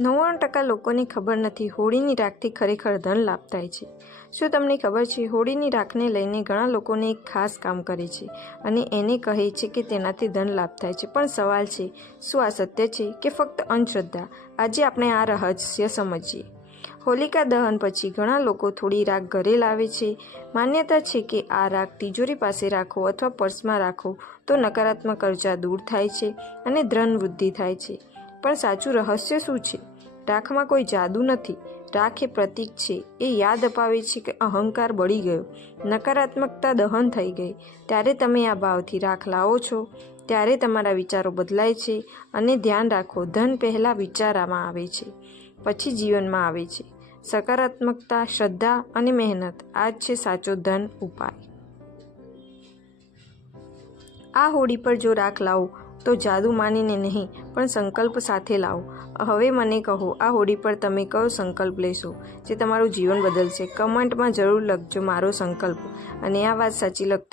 99% લોકોને ખબર નથી હોળીની રાખથી ખરેખર ધન લાભ થાય છે। શું તમને ખબર છે હોળીની રાખને લઈને ઘણા લોકોને એક ખાસ કામ કરે છે અને એને કહે છે કે તેનાથી ધન લાભ થાય છે, પણ સવાલ છે શું આ સત્ય છે કે ફક્ત અંધશ્રદ્ધા? આજે આપણે આ રહસ્ય સમજીએ। હોલિકા દહન પછી ઘણા લોકો થોડી રાખ ઘરે લાવે છે। માન્યતા છે કે આ રાખ તિજોરી પાસે રાખો અથવા પર્સમાં રાખો તો નકારાત્મક ઉર્જા દૂર થાય છે અને ધન વૃદ્ધિ થાય છે। પણ સાચું રહસ્ય શું છે? રાખમાં કોઈ જાદુ નથી। રાખ એ પ્રતીક છે, એ યાદ અપાવે છે કે અહંકાર બળી ગયો, નકારાત્મકતા દહન થઈ ગઈ। ત્યારે તમે આ ભાવથી રાખ લાવો છો ત્યારે તમારા વિચારો બદલાય છે અને ધ્યાન રાખો, ધન પહેલાં વિચારવામાં આવે છે પછી જીવનમાં આવે છે। સકારાત્મકતા, શ્રદ્ધા અને મહેનત, આ જ છે સાચો ધન ઉપાય। આ હોળી પર જો રાખ લાવો તો જાદુ માનીને નહીં પણ સંકલ્પ સાથે લાવો। હવે મને કહો, આ હોળી પર તમે કયો સંકલ્પ લેશો જે તમારું જીવન બદલશે? કમેન્ટમાં જરૂર લખજો મારો સંકલ્પ, અને આ વાત સાચી લગતી